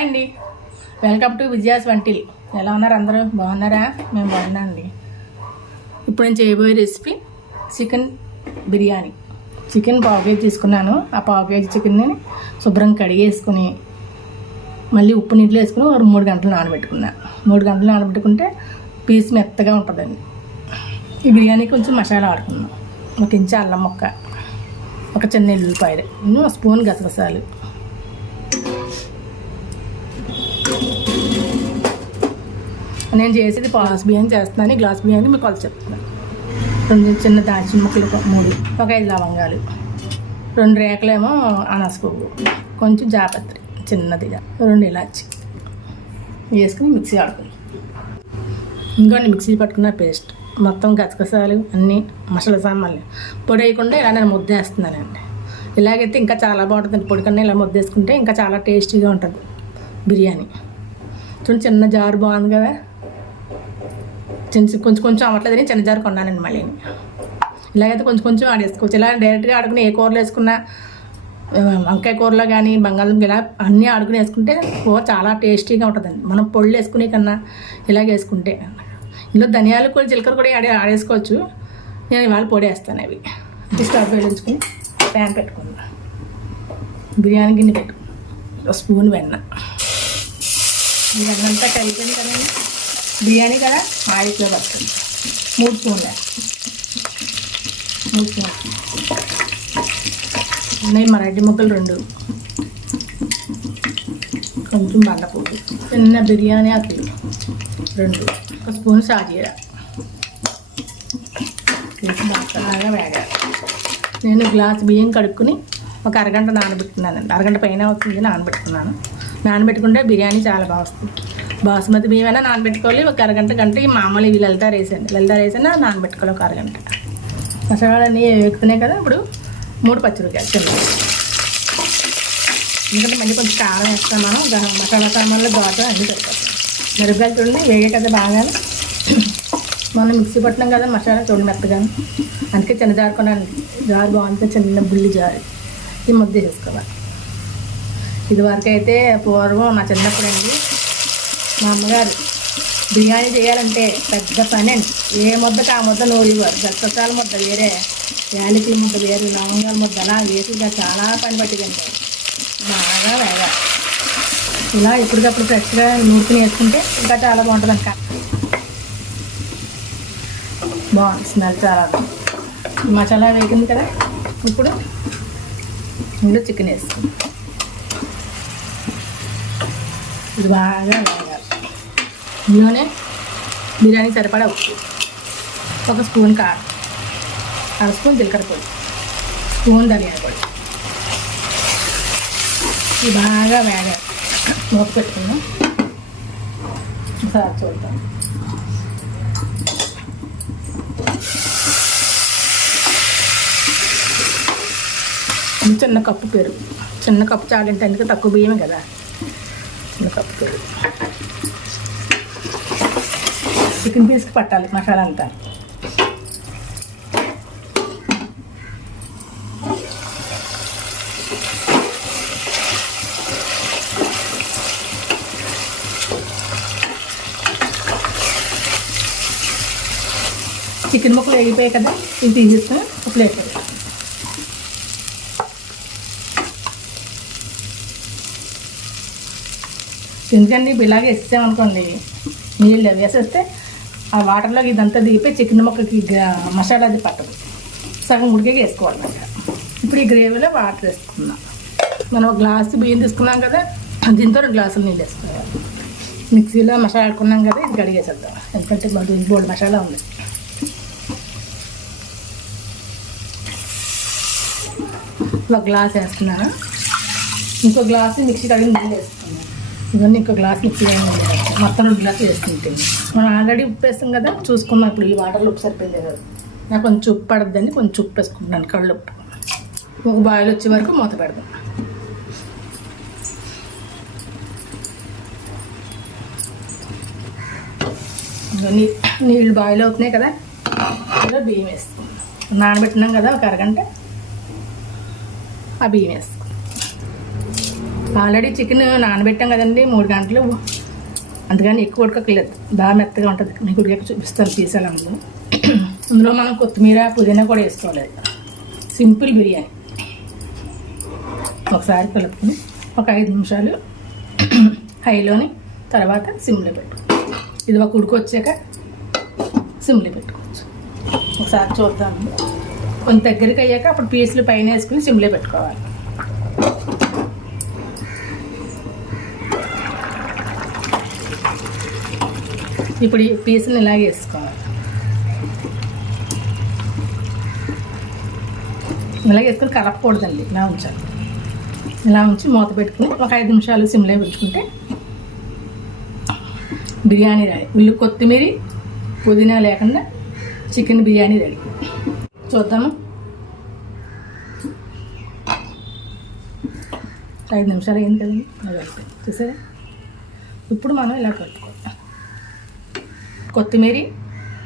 Hi అండి, welcome to Vijaya's until. ఎలా ఉన్నారు అందరూ? బాగున్నారా? మేము బాగున్నాం అండి. ఇప్పుడు నేను చేయబోయే రెసిపీ చికెన్ బిర్యానీ. చికెన్ పావు కేజీ తీసుకున్నాను. ఆ పావు కేజీ చికెన్ని శుభ్రంగా కడిగేసుకుని మళ్ళీ ఉప్పు నీళ్ళు వేసుకుని ఒక 3 గంటలు నానబెట్టుకున్నాను. 3 గంటలు నానబెట్టుకుంటే పీస్ మెత్తగా ఉంటుందండి. ఈ బిర్యానీకి కొంచెం మసాలా ఆడుకున్నాం. 1 ఇంచు అల్లం ముక్క, ఒక చిన్న ఎల్లుల్లిపాయలు, 1 స్పూన్ గసగసాలు, నేను చేసేది గ్లాస్ బిర్యానీ చేస్తున్నాను. గ్లాస్ బిర్యానీ మీకు కొలత చెప్తున్నాను. 2 చిన్న దాల్చిన ముక్కలు 3, ఒక 5 లవంగాలు, 2 రేకలేమో అనాస పువ్వు, కొంచెం జాపత్రి చిన్నదిగా, 2 ఇలాచి వేసుకుని మిక్సీ ఆడుకుని ఇంకోండి మిక్సీ పట్టుకున్న పేస్ట్ మొత్తం గసగసాలు అన్నీ మసాలా సామాన్లు పొడి వేయకుండా ఇలా నేను ముద్ద వేస్తున్నానండి. ఇలాగైతే ఇంకా చాలా బాగుంటుంది. పొడి కన్నా ఇలా ముద్ద వేసుకుంటే ఇంకా చాలా టేస్టీగా ఉంటుంది బిర్యానీ. చూడండి చిన్న జారు బాగుంది కదా. కొంచెం కొంచెం అవ్వట్లేదని చిన్న జారు కొన్నానండి. మళ్ళీ ఇలాగైతే కొంచెం కొంచెం ఆడేసుకోవచ్చు. ఇలా డైరెక్ట్గా ఆడుకుని ఏ కూరలు వేసుకున్నా, వంకాయ కూరలో కానీ బంగాళదుంప ఇలా అన్నీ ఆడుకుని వేసుకుంటే కూర చాలా టేస్టీగా ఉంటుందండి. మనం పొళ్ళు వేసుకునే కన్నా ఇలాగ వేసుకుంటే. ఇందులో ధనియాలు కూడా జీలకర్ర కూడా ఆడేసుకోవచ్చు. నేను ఇవాళ పొడి వేస్తాను. అవి స్టవ్ వేయించుకుని ప్యాన్ పెట్టుకుందాం. బిర్యానీ గిన్నె పెట్టుకుందాం. 1 స్పూన్ వెన్న. ఈ వెన్నంతా కలిపింది కదండి. బిర్యానీ కదా ఆయిల్లో వస్తుంది. 3 స్పూన్లు. 3 స్పూన్లు నేను మరాఠీ ముక్కలు 2, కొంచెం బండపూడి, చిన్న బిర్యానీ ఆకులు 2, 1 స్పూన్ సాజీరా వేసి బాగా వేగాలి. నేను గ్లాస్ బియ్యం కడుక్కుని ఒక అరగంట నానబెట్టుకున్నానండి. అరగంట పైన అవుతుంది నానబెట్టుకున్నాను. నానబెట్టుకుంటే బిర్యానీ చాలా బాగా వస్తుంది. బాస్మతి బియ్యం అయినా నానబెట్టుకోవాలి. ఒక అరగంట గంట ఈ మామూలు ఇవి లలితా రైస్ నానబెట్టుకోవాలి ఒక అరగంట. మసాలాలన్నీ వేగుతున్నాయి కదా. ఇప్పుడు 3 పచ్చిమిరపకాయలు చిన్న, ఎందుకంటే మళ్ళీ కొంచెం కారం వేస్తాం మనం. మసాలా సామాన్లు దోట అన్నీ పెడతాం. మిరపకాయలు చూడండి వేగే కదా బాగా. మనం మిక్సీ పట్టినాం కదా మసాలా చూడండి మెత్తగా. అందుకే చిన్న జారు కొన్నాను. జారు బాగుంటే చిన్న బుల్లి జారు. ఈ ముద్ద వేసుకోవాలి. ఇది వరకు అయితే పూర్వం నా చిన్నప్పుడు అండి మా అమ్మగారు బిర్యానీ చేయాలంటే పెద్ద పని అండి. ఏ ముద్దకి ఆ ముద్ద నూరివారు. గసగసాల ముద్ద వేరే, యాలకుల ముద్ద వేరే, లవంగాల ముద్ద అలా వేసి చాలా పని పట్టిందండి. బాగా వేగాలి. ఇలా ఎప్పటికప్పుడు ఫ్రెష్గా నూరుకుని వేసుకుంటే ఇంకా చాలా బాగుంటుంది అంట. బాగుంది స్మెల్ చాలా బాగుంది. మసాలా వేగింది కదా. ఇప్పుడు ఇందులో చికెన్ వేస్తుంది. ఇది బాగా వేగాలి. ఇందులోనే బిర్యానీ సరిపడా ఉప్పు, 1 స్పూన్ కారం, 1/2 స్పూన్ జీలకర్ర పొడి, స్పూన్ ధనియాల పొడి. ఇది బాగా వేగాలి. మూత పెట్టుకుందాం. ఒకసారి చూద్దాం. చిన్న కప్పు పెరుగు, చిన్న కప్పు చాలంటే అందుకే తక్కువ బియ్యమే కదా. చిన్న కప్పు పెరుగు. చికెన్ పీస్కి పట్టాలి మసాలా అంతా. చికెన్ ముక్కలు వేగిపోయాయి కదా. ఇది తీసేసుకొని ఒక ప్లేట్ పెడతాం. ఎందుకండి ఇలాగే వేసామనుకోండి, నీళ్ళు అవి వేసేస్తే ఆ వాటర్లోకి ఇదంతా దిగిపోయి చికెన్ ముక్కకి మసాలా అది పట్టదు. సగం ఉడికే వేసుకోవాలన్నమాట. ఇప్పుడు ఈ గ్రేవీలో వాటర్ వేసుకుందాం. మనం 1 గ్లాసు బియ్యం తీసుకున్నాం కదా, దీంతో 2 గ్లాసులు నీళ్ళు వేసుకోవాలి. మిక్సీలో మసాలా ఆడుకున్నాం కదా, ఇది కడిగేసేద్దాం. ఎందుకంటే మాకు బోల్డ్ మసాలా ఉంది. 1 గ్లాస్ వేస్తున్నాను. ఇంకో గ్లాసు మిక్సీ కడిగి నీళ్ళు వేసుకున్నాను. ఇవన్నీ ఇంకో గ్లాస్ మిక్సీ మొత్తం 2 గ్లాసులు వేసుకుంటే మనం ఆల్రెడీ ఉప్పు వేస్తాం కదా. చూసుకున్నాం ఇప్పుడు ఈ వాటర్లో ఉప్పు సరిపోయింది కదా. నాకు కొంచెం ఉప్పు పడద్దని కొంచెం ఉప్పు వేసుకుంటున్నాను, కళ్ళు ఉప్పు. ఒక బాయిల్ వచ్చే వరకు మూత పెడదాం. నీళ్ళు బాయిల్ అవుతున్నాయి కదా. ఇలా బియ్యం వేసుకుందాం. నానబెట్టినాం కదా ఒక అరగంట. ఆ బియ్యం వేసుకుందాం. ఆల్రెడీ చికెన్ నానబెట్టాం కదండి 3 గంటలు, అందుకని ఎక్కువ ఉడకలేదు, బాగా మెత్తగా ఉంటుంది. మీకు ఉడికాక చూపిస్తాను పీసాలు అందులో మనం కొత్తిమీర పుదీనా కూడా వేసుకోవాలి. సింపుల్ బిర్యానీ. ఒకసారి కలుపుకొని ఒక 5 నిమిషాలు హైలోని, తర్వాత సిమ్లో పెట్టుకోవచ్చు. ఇది ఒక ఉడికొచ్చాక సిమ్లో పెట్టుకోవచ్చు. ఒకసారి చూద్దాము. కొంత దగ్గరికి అయ్యాక అప్పుడు పీసులు పైన వేసుకుని సిమ్లో పెట్టుకోవాలి. ఇప్పుడు ఈ పీసులు ఇలాగే వేసుకోవాలి. ఇలాగే వేసుకొని కలపకూడదండి, ఇలా ఉంచాలి. ఇలా ఉంచి మూత పెట్టుకుని ఒక 5 నిమిషాలు సిమ్లో పెట్టుకుంటే బిర్యానీ రెడీ. కొత్తిమీర పుదీనా లేకుండా చికెన్ బిర్యానీ రెడీ. చూద్దాము. 5 నిమిషాలు అయింది కదండి, అది చూసారా. ఇప్పుడు మనం ఇలా కలుపుకోవాలి. కొత్తిమీర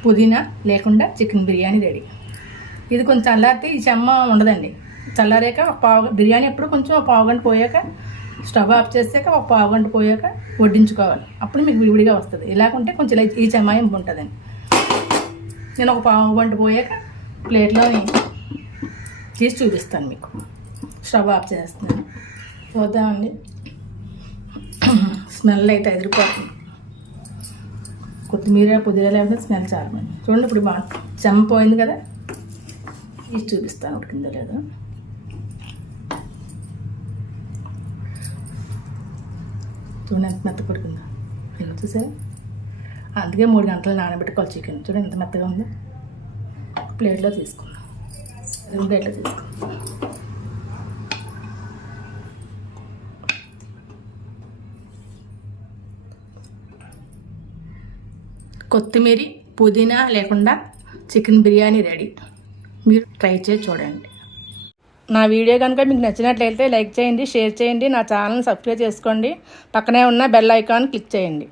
పుదీనా లేకుండా చికెన్ బిర్యానీ రెడీ. ఇది కొంచెం చల్లారితే ఈ చెమ్మ ఉండదండి. చల్లారాక బిర్యానీ ఎప్పుడు కొంచెం 1/2 గంట పోయాక స్టవ్ ఆఫ్ చేసాక 1/2 గంట పోయాక వడ్డించుకోవాలి. అప్పుడు మీకు విడివిడిగా వస్తుంది. ఇలాగుంటే కొంచెం ఈ చెమ్మాయింపు ఉంటుందండి. నేను 1/2 గంట పోయాక ప్లేట్లో తీసి చూపిస్తాను మీకు. స్టవ్ ఆఫ్ చేస్తున్నాను, చూద్దామండి. స్మెల్ అయితే ఎదిరిపోతుంది. కొత్తిమీర పుదీనా లేకపోతే స్మెల్ చాలా మంది. చూడండి ఇప్పుడు బాగా చెమ్మ పోయింది కదా, తీసి చూపిస్తాను ఉడికిందో లేదో. చూడండి ఎంత మెత్త ఉడికిందో. ఇది చూసారా, అందుకే 3 గంటలు నానబెట్టుకోవాలి చికెన్. చూడండి ఎంత మెత్తగా ఉందో. ప్లేట్లో తీసుకున్నాం, ప్లేట్లో తీసుకున్నాం. కొత్తిమీర పుదీనా లేకుండా చికెన్ బిర్యానీ రెడీ. మీరు ట్రై చేసి చూడండి. నా వీడియో కనుక మీకు నచ్చినట్లయితే లైక్ చేయండి, షేర్ చేయండి, నా ఛానల్ని సబ్స్క్రైబ్ చేసుకోండి, పక్కనే ఉన్న బెల్ ఐకాన్ క్లిక్ చేయండి.